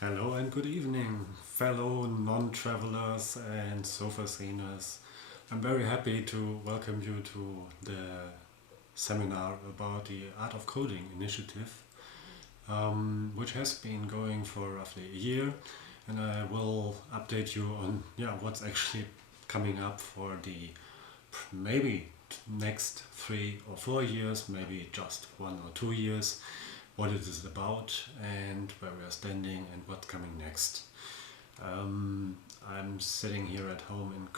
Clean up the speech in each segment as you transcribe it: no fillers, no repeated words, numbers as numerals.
Hello and good evening, fellow non-travelers and sofa sceners. I'm very happy to welcome you to the seminar about the Art of Coding initiative, which has been going for roughly a year, and I will update you on what's actually coming up for the maybe next 3 or 4 years, maybe just 1 or 2 years, what it is about and where we are standing and what's coming next. I'm sitting here at home in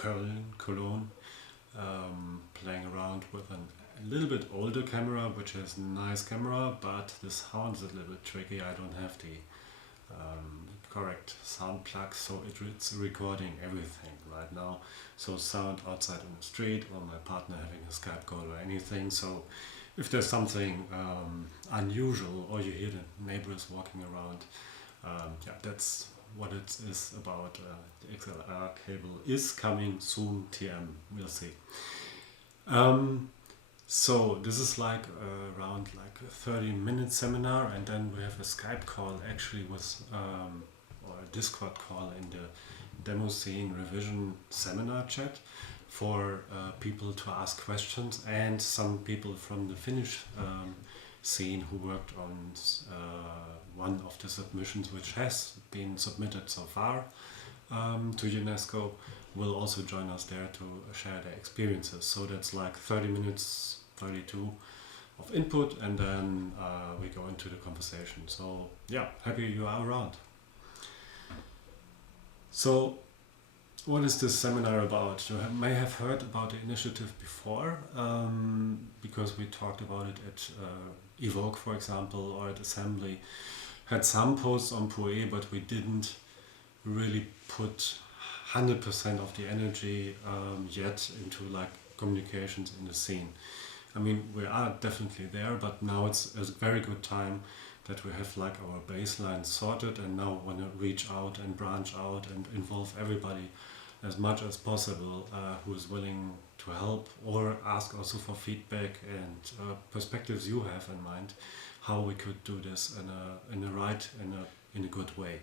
Cologne, playing around with a little bit older camera, which is a nice camera, but the sound is a little bit tricky. I don't have the correct sound plug, so it's recording everything right now. So sound outside on the street or my partner having a Skype call or anything. So if there's something unusual or you hear the neighbors walking around, that's what it is about. The XLR cable is coming soon, TM, we'll see. So this is like around like a 30-minute seminar, and then we have a Skype call actually with or a Discord call in the demoscene revision seminar chat for people to ask questions, and some people from the Finnish scene who worked on one of the submissions which has been submitted so far to UNESCO will also join us there to share their experiences. So that's like 30 minutes, 32 of input, and then we go into the conversation. So yeah, happy you are around. So what is this seminar about? You may have heard about the initiative before, because we talked about it at Evoke, for example, or at Assembly. Had some posts on POE, but we didn't really put 100% of the energy yet into like communications in the scene. I mean, we are definitely there, but now it's a very good time that we have like our baseline sorted, and now want to reach out and branch out and involve everybody as much as possible who is willing to help or ask also for feedback and perspectives you have in mind, how we could do this in a good way.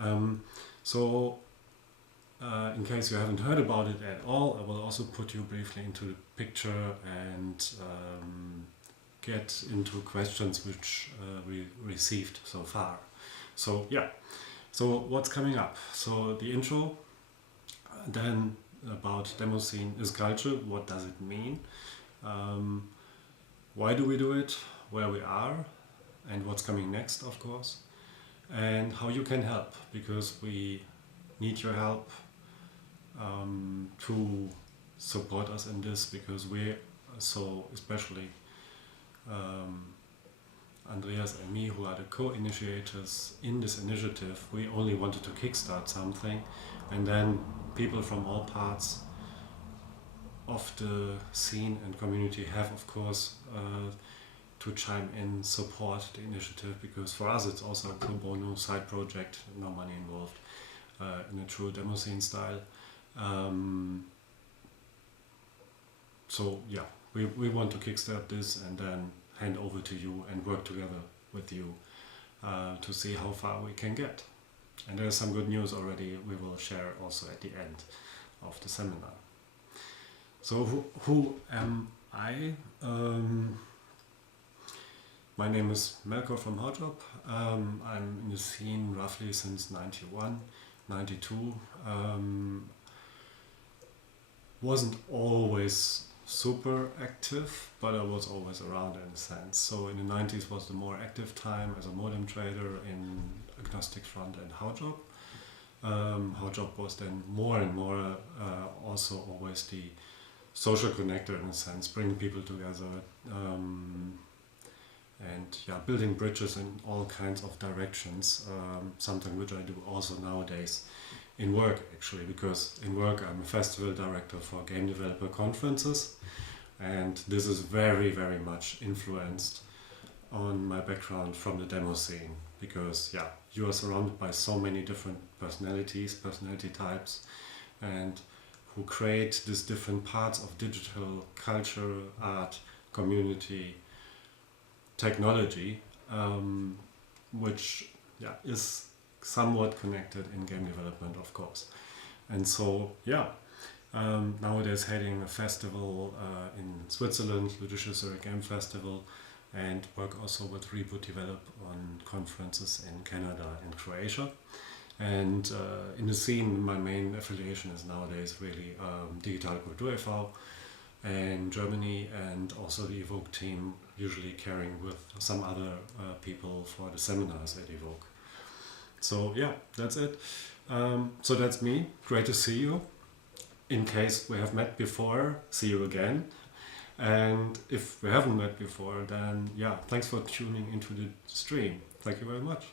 In case you haven't heard about it at all, I will also put you briefly into the picture and get into questions which we received so far. So yeah, so what's coming up? So the intro, then about demoscene is culture, what does it mean? Why do we do it? Where we are and what's coming next, of course, and how you can help, because we need your help to support us in this, because we, so especially Andreas and me, who are the co-initiators in this initiative, we only wanted to kickstart something, and then people from all parts of the scene and community have, of course, to chime in, support the initiative, because for us it's also a pro bono side project, no money involved, in a true demoscene style. So yeah, we want to kickstart this and then hand over to you and work together with you to see how far we can get. And there's some good news already we will share also at the end of the seminar. So who am I? My name is Melkor from haujobb. I'm in the scene roughly since 91, 92. Wasn't always super active, but I was always around in a sense. So in the 90s was the more active time as a modem trader in agnostic front and haujobb. Haujobb was then more and more also always the social connector in a sense, bringing people together and building bridges in all kinds of directions, something which I do also nowadays in work, actually, because in work I'm a festival director for game developer conferences, and this is very, very much influenced on my background from the demo scene, because you are surrounded by so many different personality types, and who create these different parts of digital culture, art, community, technology, which is somewhat connected in game development, of course. And so, yeah, nowadays heading a festival in Switzerland, Ludisches Game Festival, and work also with Reboot Develop on conferences in Canada and Croatia. And in the scene, my main affiliation is nowadays really Digital Kultur e.V. in Germany, and also the Evoke team, usually carrying with some other people for the seminars at Evoke. So yeah, that's it. So that's me. Great to see you. In case we have met before, see you again. And if we haven't met before, then yeah, thanks for tuning into the stream. Thank you very much.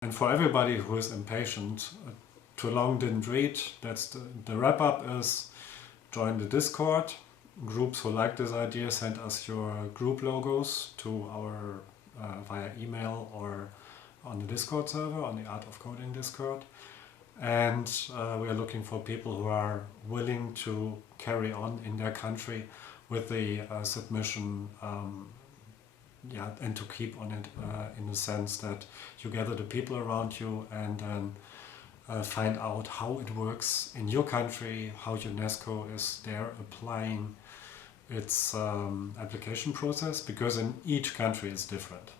And for everybody who is impatient, too long didn't read, that's the wrap up is join the Discord. Groups who like this idea, send us your group logos to our via email or on the Discord server, on the Art of Coding Discord. And we are looking for people who are willing to carry on in their country with the submission, and to keep on it in the sense that you gather the people around you and then find out how it works in your country, how UNESCO is there applying its application process, because in each country is different.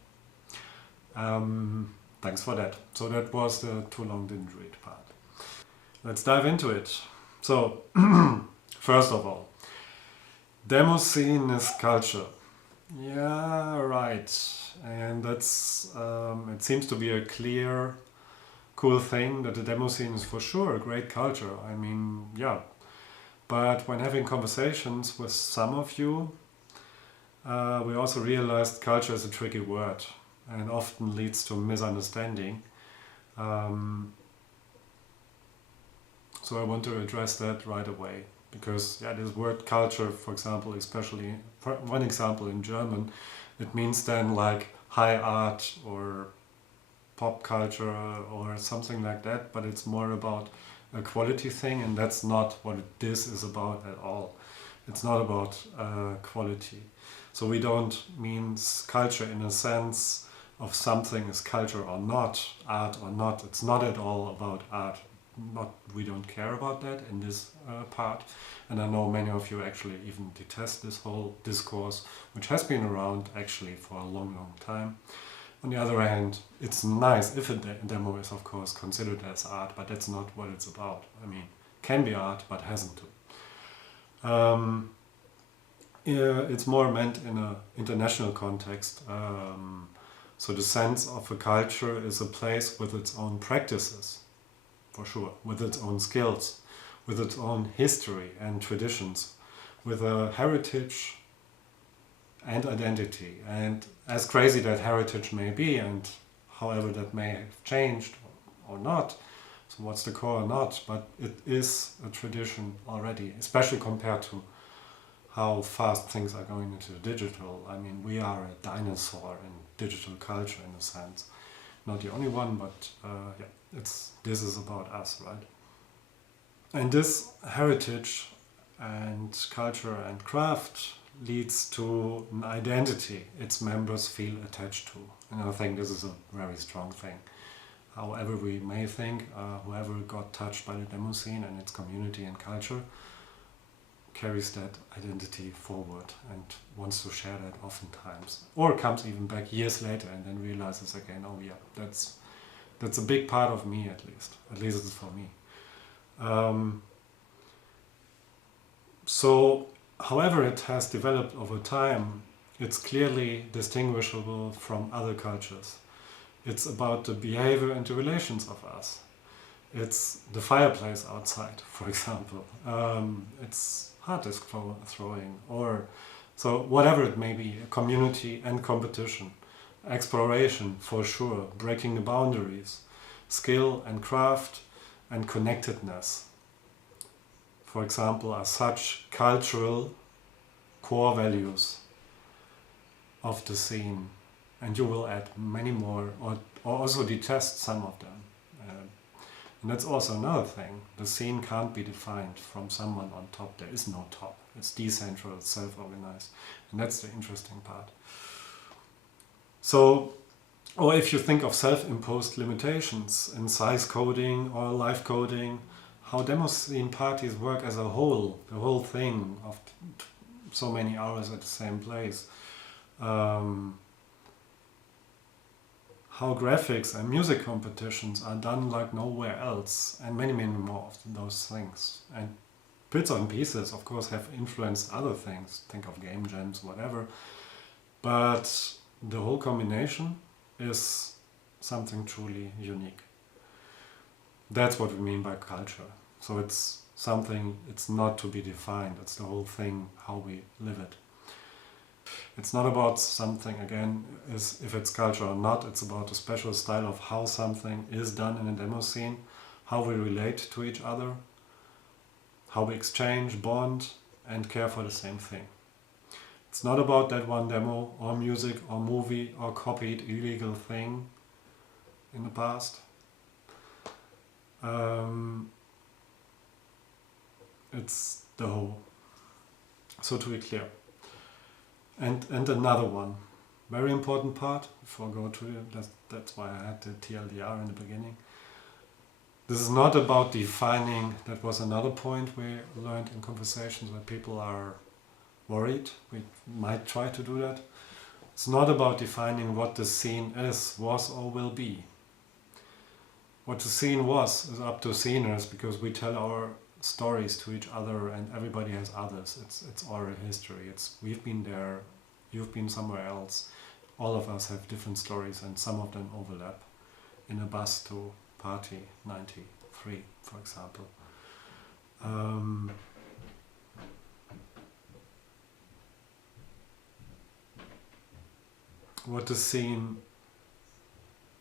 Thanks for that. So that was the too long didn't read part. Let's dive into it. So, first of all, demoscene is culture. Yeah, right. And that's it seems to be a clear, cool thing that the demoscene is for sure a great culture. I mean, yeah. But when having conversations with some of you, we also realized culture is a tricky word and often leads to misunderstanding. So I want to address that right away, because this word culture, for example, especially one example in German, it means then like high art or pop culture or something like that, but it's more about a quality thing, and that's not what this is about at all. It's not about quality. So we don't mean culture in a sense of something is culture or not, art or not. It's not at all about art. We don't care about that in this part. And I know many of you actually even detest this whole discourse, which has been around actually for a long, long time. On the other hand, it's nice if a demo is of course considered as art, but that's not what it's about. I mean, can be art, but hasn't to. It's more meant in an international context. So the sense of a culture is a place with its own practices, for sure, with its own skills, with its own history and traditions, with a heritage and identity. And as crazy that heritage may be, and however that may have changed or not, so what's the core or not, but it is a tradition already, especially compared to how fast things are going into digital. I mean, we are a dinosaur in digital culture in a sense. Not the only one, but this is about us, right? And this heritage and culture and craft leads to an identity its members feel attached to. And I think this is a very strong thing. However we may think, whoever got touched by the demoscene and its community and culture carries that identity forward and wants to share that oftentimes. Or comes even back years later and then realizes again, oh yeah, that's a big part of me at least. At least it's for me. So, however it has developed over time, it's clearly distinguishable from other cultures. It's about the behavior and the relations of us. It's the fireplace outside, for example. It's hard disk throwing, or so whatever it may be, community and competition, exploration for sure, breaking the boundaries, skill and craft and connectedness, for example, are such cultural core values of the scene, and you will add many more or also detest some of them. And that's also another thing. The scene can't be defined from someone on top. There is no top. It's decentralized, self-organized. And that's the interesting part. So, or if you think of self-imposed limitations in size coding or live coding, how demoscene parties work as a whole, the whole thing of so many hours at the same place. How graphics and music competitions are done like nowhere else, and many, many more of those things. And bits and pieces, of course, have influenced other things. Think of game jams, whatever. But the whole combination is something truly unique. That's what we mean by culture. So it's something, it's not to be defined, it's the whole thing, how we live it. It's not about something, again, is if it's culture or not, it's about a special style of how something is done in a demo scene, how we relate to each other, how we exchange, bond, and care for the same thing. It's not about that one demo or music or movie or copied illegal thing in the past. It's the whole. So to be clear. And another one, very important part, before I go to it, that's why I had the TLDR in the beginning. This is not about defining, that was another point we learned in conversations where people are worried, we might try to do that. It's not about defining what the scene is, was or will be. What the scene was is up to sceners, because we tell our stories to each other and everybody has others. It's oral history. It's we've been there, you've been somewhere else. All of us have different stories and some of them overlap. In a bus to party 93, for example. What the scene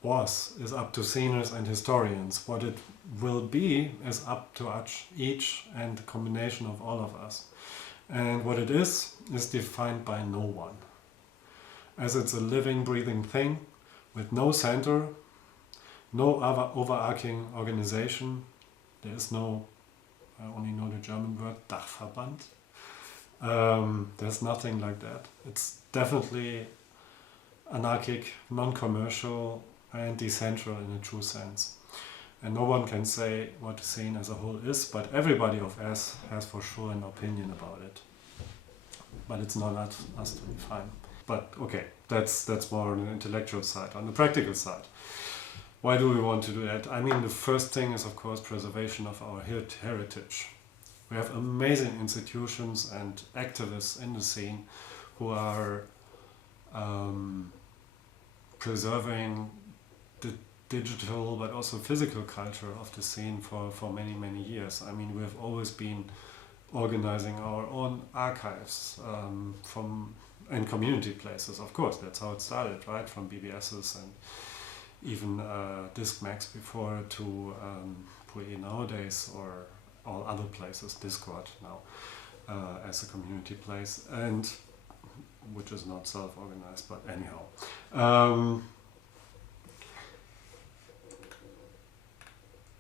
was is up to sceners and historians. What it will be is up to each and the combination of all of us. And what it is defined by no one. As it's a living, breathing thing with no center, no other overarching organization. There is no, I only know the German word, Dachverband. There's nothing like that. It's definitely anarchic, non-commercial, and decentral in a true sense. And no one can say what the scene as a whole is, but everybody of us has for sure an opinion about it. But it's not us to define. But okay, that's more on the intellectual side. On the practical side, why do we want to do that? I mean, the first thing is, of course, preservation of our heritage. We have amazing institutions and activists in the scene who are preserving the digital but also physical culture of the scene for many, many years. I mean, we have always been organizing our own archives and community places, of course. That's how it started, right? From BBSs and even Discmax before to PUE nowadays, or all other places, Discord now as a community place, and which is not self-organized, but anyhow.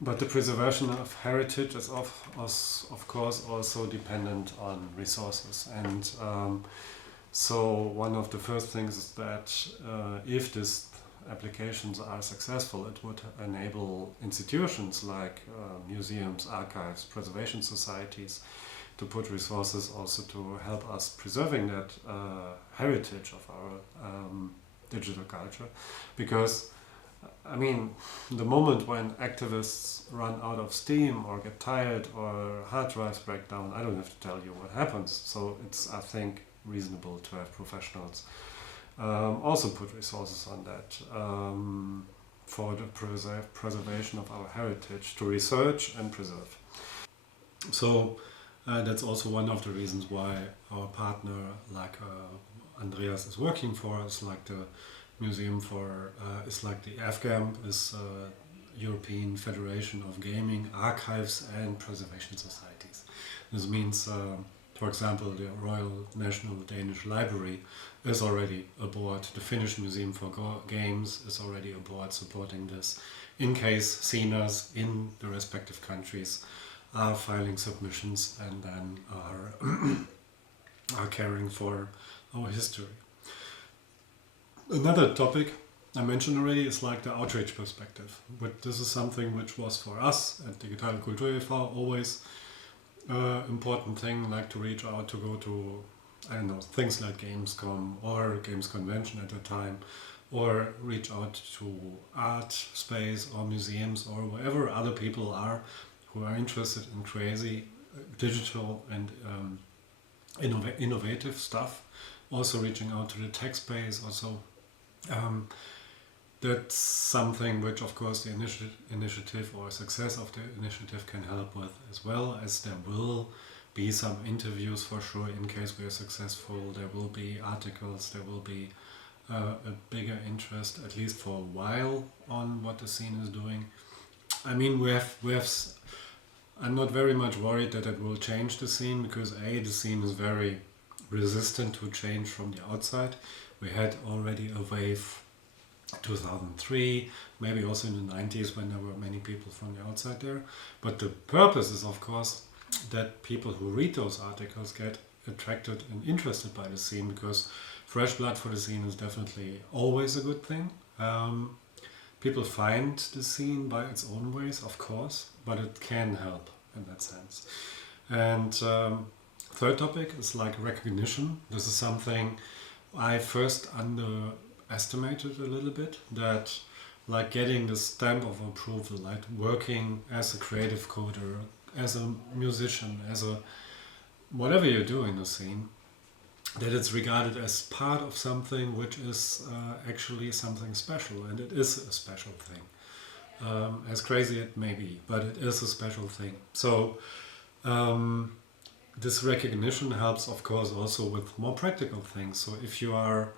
But the preservation of heritage is of course also dependent on resources. And so one of the first things is that if these applications are successful, it would enable institutions like museums, archives, preservation societies to put resources also to help us preserving that heritage of our digital culture. Because I mean, the moment when activists run out of steam or get tired or hard drives break down, I don't have to tell you what happens. So it's, I think, reasonable to have professionals also put resources on that for the preservation of our heritage, to research and preserve. So that's also one of the reasons why our partner, like Andreas, is working for us, like the Museum for is like the AFGAM, is European Federation of Gaming Archives and Preservation Societies. This means, for example, the Royal National Danish Library is already aboard. The Finnish Museum for Games is already aboard supporting this, in case sceners in the respective countries are filing submissions and then are caring for our history. Another topic I mentioned already is like the outreach perspective. But this is something which was for us at Digitale Kultur e.V. always important thing, like to reach out, to go to, I don't know, things like Gamescom or Games Convention at the time, or reach out to art space or museums or wherever other people are who are interested in crazy digital and innovative stuff. Also reaching out to the tech space. Also, that's something which, of course, the initiative or success of the initiative can help with, as well as there will be some interviews for sure in case we are successful. There will be articles, there will be a bigger interest, at least for a while, on what the scene is doing. I mean, I'm not very much worried that it will change the scene, because the scene is very resistant to change from the outside. We had already a wave 2003, maybe also in the 90s when there were many people from the outside there. But the purpose is, of course, that people who read those articles get attracted and interested by the scene, because fresh blood for the scene is definitely always a good thing. People find the scene by its own ways, of course, but it can help in that sense. And third topic is like recognition. This is something I first underestimated a little bit, that like getting the stamp of approval, like working as a creative coder, as a musician, as a whatever you do in the scene, that it's regarded as part of something which is actually something special, and it is a special thing. As crazy it may be, but it is a special thing. So this recognition helps, of course, also with more practical things. So if you are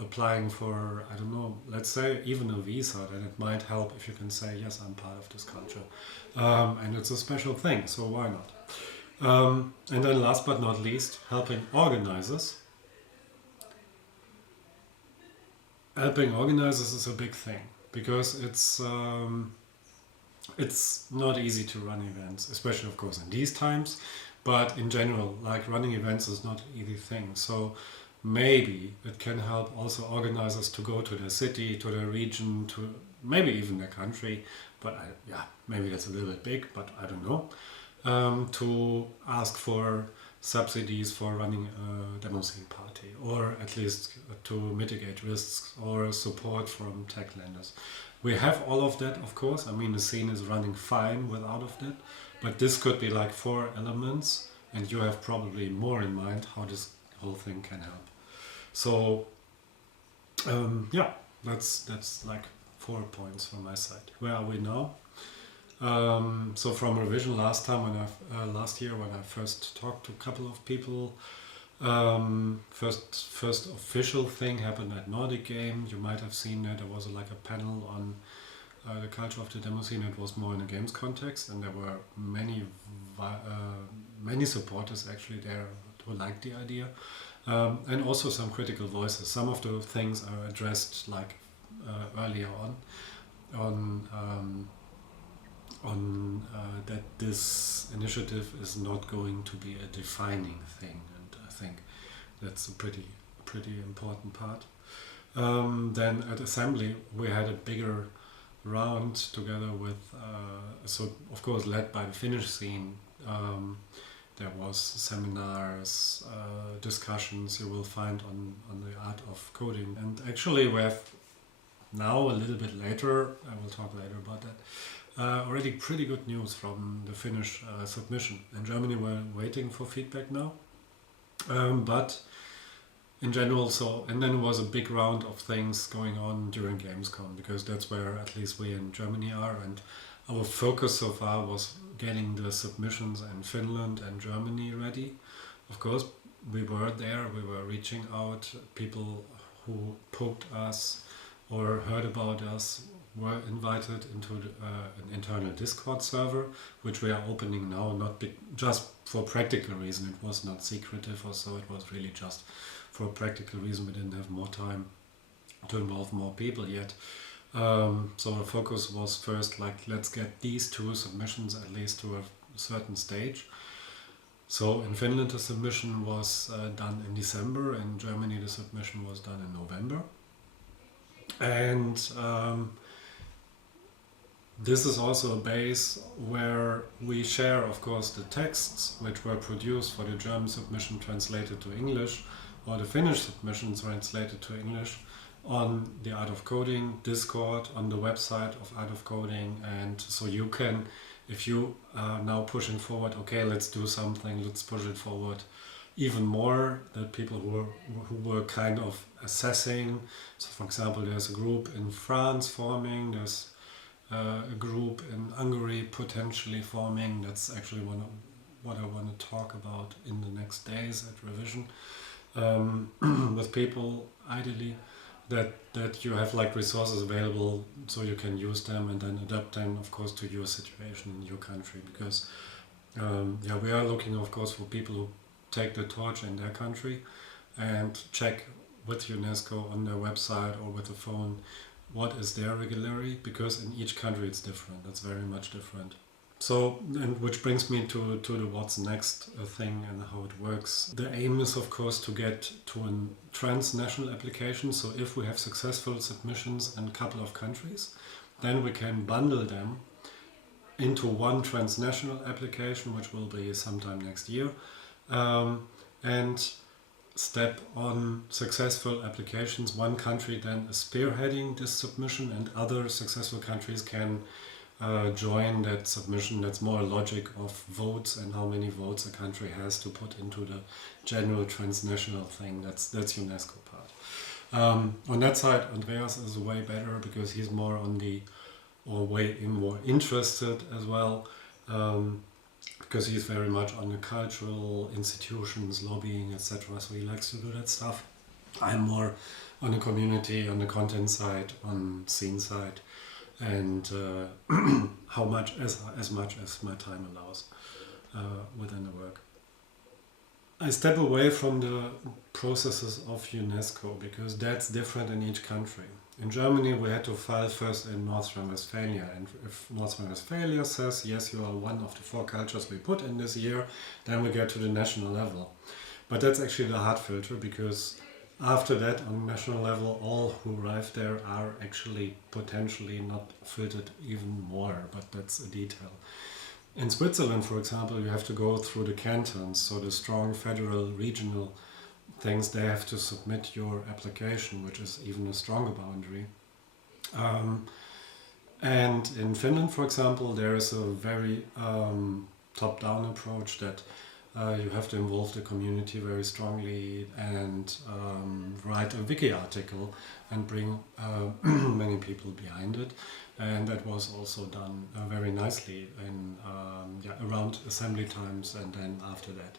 applying for, I don't know, let's say even a visa, then it might help if you can say, yes, I'm part of this culture, and it's a special thing, so why not? And then last but not least, helping organizers. Helping organizers is a big thing, because it's not easy to run events, especially of course in these times, but in general, like running events is not an easy thing. So maybe it can help also organizers to go to their city, to their region, to maybe even their country, but maybe that's a little bit big, but I don't know, to ask for subsidies for running a demoscene party, or at least to mitigate risks, or support from tech lenders. We have all of that, of course. I mean, the scene is running fine without of that, but this could be like 4 elements, and you have probably more in mind how this whole thing can help. So that's like 4 points from my side. Where are we now? So from revision last year when I first talked to a couple of people, first official thing happened at Nordic Game. You might have seen that there was like a panel on the culture of the demo scene. It was more in a games context, and there were many supporters actually there who liked the idea, and also some critical voices. Some of the things are addressed like earlier on that this initiative is not going to be a defining thing, and I think that's a pretty important part. Then at Assembly we had a bigger round together with, so of course led by the Finnish scene. There was seminars, discussions you will find on the art of coding, and actually we have now a little bit later, I will talk later about that, already pretty good news from the Finnish submission. In Germany we're waiting for feedback now, but in general, and then was a big round of things going on during Gamescom, because that's where at least we in Germany are, and our focus so far was getting the submissions in Finland and Germany ready. Of course, we were there, we were reaching out, people who poked us or heard about us were invited into an internal Discord server, which we are opening now, not just for practical reason. It was not secretive or so, it was really just for a practical reason. We didn't have more time to involve more people yet. So the focus was first like, let's get these 2 submissions at least to a certain stage. So in Finland the submission was done in December, in Germany the submission was done in November. And this is also a base where we share, of course, the texts which were produced for the German submission translated to English, or the Finnish submission translated to English, on the Art of Coding Discord, on the website of Art of Coding. And so you can, if you are now pushing forward, okay, let's do something, let's push it forward even more, that people who were kind of assessing. So for example, there's a group in France forming, there's a group in Hungary potentially forming. That's actually what I want to talk about in the next days at revision, with people ideally that you have like resources available so you can use them and then adapt them, of course, to your situation in your country. Because we are looking, of course, for people who take the torch in their country and check with UNESCO on their website or with the phone what is their regularity, because in each country it's different. That's very much different. So, and which brings me to the what's next thing and how it works. The aim is, of course, to get to a transnational application. So if we have successful submissions in a couple of countries, then we can bundle them into one transnational application, which will be sometime next year. And step on successful applications. One country then is spearheading this submission, and other successful countries can join that submission. That's more logic of votes and how many votes a country has to put into the general transnational thing. That's UNESCO part. On that side, Andreas is way better because he's more on way more interested as well. Because he's very much on the cultural institutions, lobbying, etc. So he likes to do that stuff. I'm more on the community, on the content side, on scene side, and how much as much as my time allows within the work. I step away from the processes of UNESCO because that's different in each country. In Germany, we had to file first in North Rhine-Westphalia, and if North Rhine-Westphalia says, yes, you are one of the 4 cultures we put in this year, then we get to the national level. But that's actually the hard filter, because after that, on national level, all who arrive there are actually potentially not filtered even more, but that's a detail. In Switzerland, for example, you have to go through the cantons, so the strong federal, regional things, they have to submit your application, which is even a stronger boundary. And in Finland, for example, there is a very top-down approach that you have to involve the community very strongly and write a wiki article and bring many people behind it. And that was also done very nicely in around assembly times and then after that.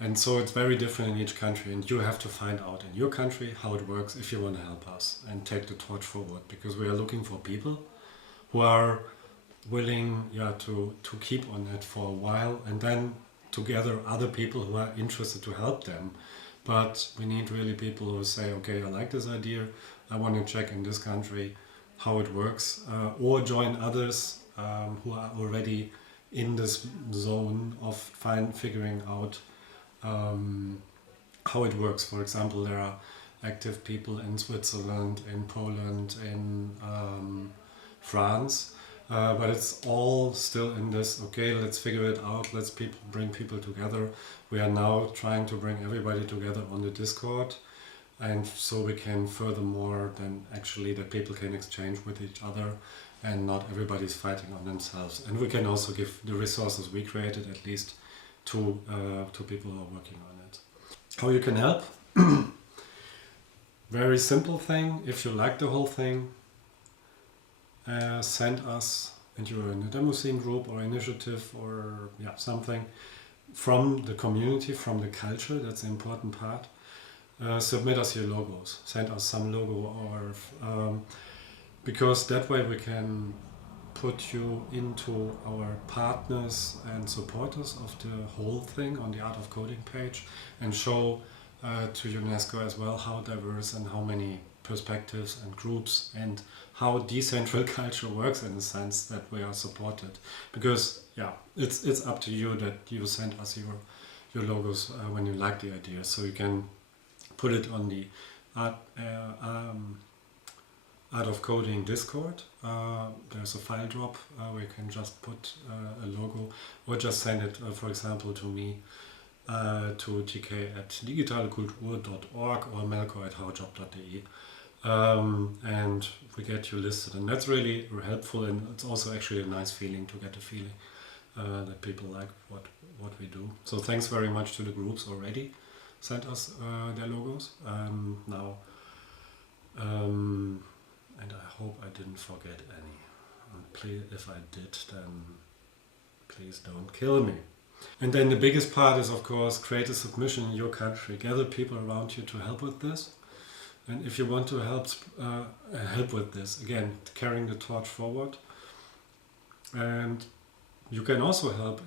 And so it's very different in each country, and you have to find out in your country how it works if you want to help us and take the torch forward, because we are looking for people who are willing to keep on it for a while, and then to gather other people who are interested to help them. But we need really people who say, okay, I like this idea, I want to check in this country how it works, or join others who are already in this zone of figuring out how it works. For example, there are active people in Switzerland, in Poland, in France, but it's all still in this, okay, let's figure it out, let's bring people together. We are now trying to bring everybody together on the Discord, and so we can furthermore then actually that people can exchange with each other and not everybody's fighting on themselves. And we can also give the resources we created at least to people who are working on it. How you can help? Very simple thing. If you like the whole thing, send us, and you're in a demoscene group or initiative or something, from the community, from the culture, that's the important part. Submit us your logos, send us some logo, or because that way we can put you into our partners and supporters of the whole thing on the Art of Coding page, and show to UNESCO as well how diverse and how many perspectives and groups, and how decentral culture works in the sense that we are supported. Because yeah, it's up to you that you send us your logos when you like the idea, so you can put it on the Art of Coding Discord. There's a file drop where you can just put a logo, or just send it, for example, to me, to tk@digitalkultur.org or melkor@haujobb.de, and we get you listed, and that's really helpful, and it's also actually a nice feeling to get a feeling that people like what we do. So thanks very much to the groups already sent us their logos. Now, and I hope I didn't forget any. Please, if I did, then please don't kill me. And then the biggest part is, of course, create a submission in your country. Gather people around you to help with this. And if you want to help with this, again, carrying the torch forward. And you can also help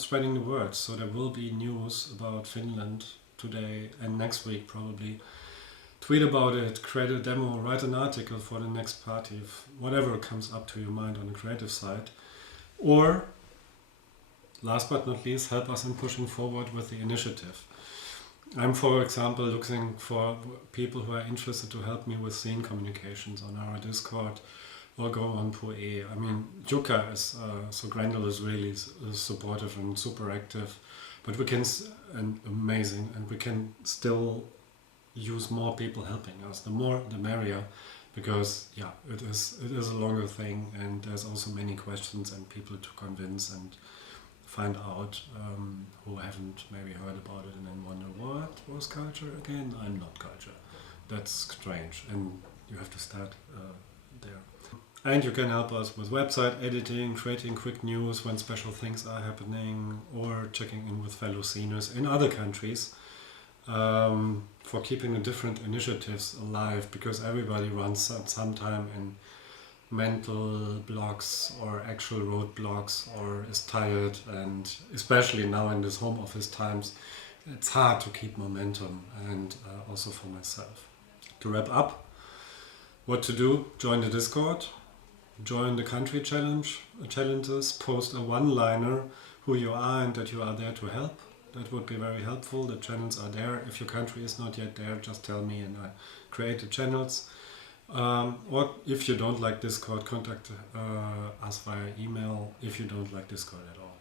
spreading the word. So there will be news about Finland today and next week probably. Tweet about it, create a demo, write an article for the next party, whatever comes up to your mind on the creative side. Or, last but not least, help us in pushing forward with the initiative. I'm, for example, looking for people who are interested to help me with scene communications on our Discord or go on Poe. I mean, Jukka is, so Grendel is really supportive and super active, but we can, and amazing, and we can still use more people helping us. The more, the merrier, because yeah, it is a longer thing, and there's also many questions and people to convince and find out who haven't maybe heard about it and then wonder, what was culture again? I'm not culture. That's strange, and you have to start there. And you can help us with website editing, creating quick news when special things are happening, or checking in with fellow sceners in other countries, for keeping the different initiatives alive, because everybody runs at some time in mental blocks or actual roadblocks, or is tired, and especially now in this home office times, it's hard to keep momentum, and also for myself. To wrap up, what to do: join the Discord, join the country challenges, post a one-liner who you are and that you are there to help. That would be very helpful. The channels are there. If your country is not yet there, just tell me and I create the channels. Or if you don't like Discord, contact us via email if you don't like Discord at all.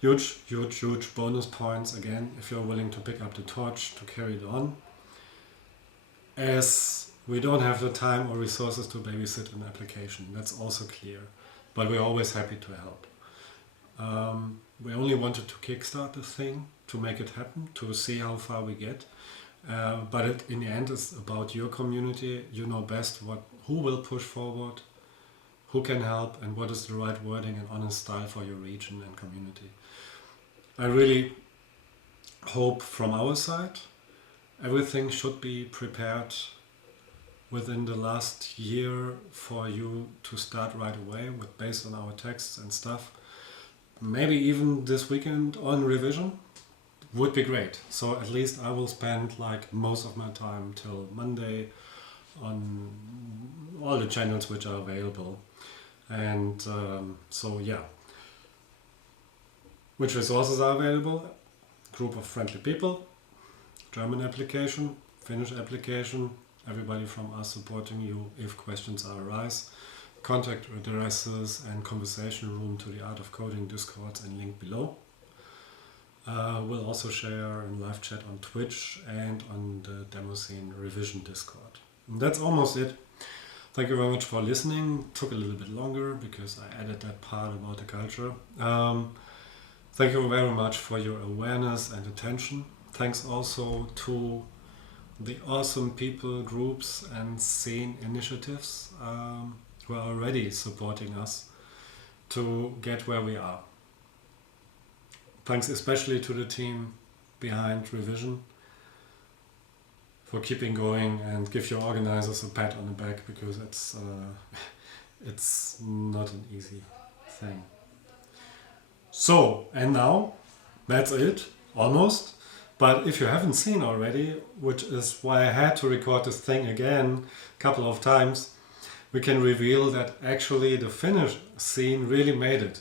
Huge, huge, huge bonus points again if you're willing to pick up the torch to carry it on. As we don't have the time or resources to babysit an application, that's also clear. But we're always happy to help. We only wanted to kickstart the thing, to make it happen, to see how far we get. But in the end, it's about your community. You know best who will push forward, who can help, and what is the right wording and honest style for your region and community. I really hope from our side, everything should be prepared within the last year for you to start right away based on our texts and stuff. Maybe even this weekend on revision would be great. So at least I will spend like most of my time till Monday on all the channels which are available. And so yeah, which resources are available? Group of friendly people, German application, Finnish application, everybody from us supporting you if questions arise. Contact addresses and conversation room to the Art of Coding Discords and link below. We'll also share in live chat on Twitch and on the demoscene revision Discord. And that's almost it. Thank you very much for listening. Took a little bit longer because I added that part about the culture. Thank you very much for your awareness and attention. Thanks also to the awesome people, groups and scene initiatives who are already supporting us to get where we are. Thanks especially to the team behind revision for keeping going, and give your organizers a pat on the back, because it's not an easy thing. So, and now that's it, almost. But if you haven't seen already, which is why I had to record this thing again a couple of times, we can reveal that actually the Finnish scene really made it.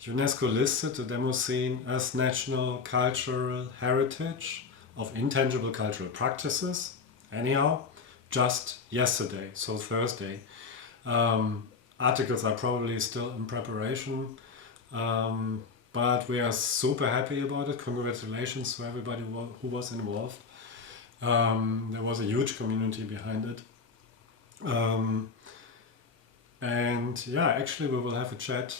UNESCO listed the demo scene as National Cultural Heritage of Intangible Cultural Practices, anyhow, just yesterday, so Thursday. Articles are probably still in preparation, but we are super happy about it. Congratulations to everybody who was involved. There was a huge community behind it. And yeah, actually we will have a chat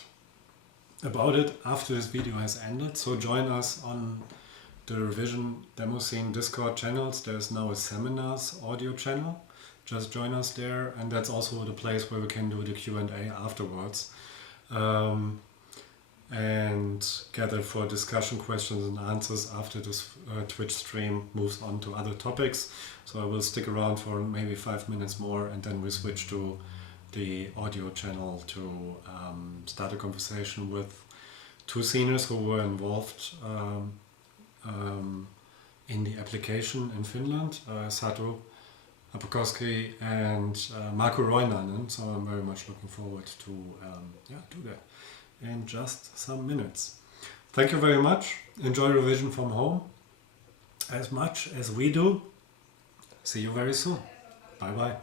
about it after this video has ended. So join us on the Revision Demo Scene Discord channels. There's now a seminars audio channel. Just join us there, and that's also the place where we can do the Q&A afterwards. And gather for discussion, questions and answers after this Twitch stream moves on to other topics. So I will stick around for maybe 5 minutes more, and then we switch to the audio channel to start a conversation with two seniors who were involved in the application in Finland, Satu Apokoski and Marko Roinanen. So I'm very much looking forward to do that in just some minutes. Thank you very much. Enjoy revision from home as much as we do. See you very soon. Bye bye.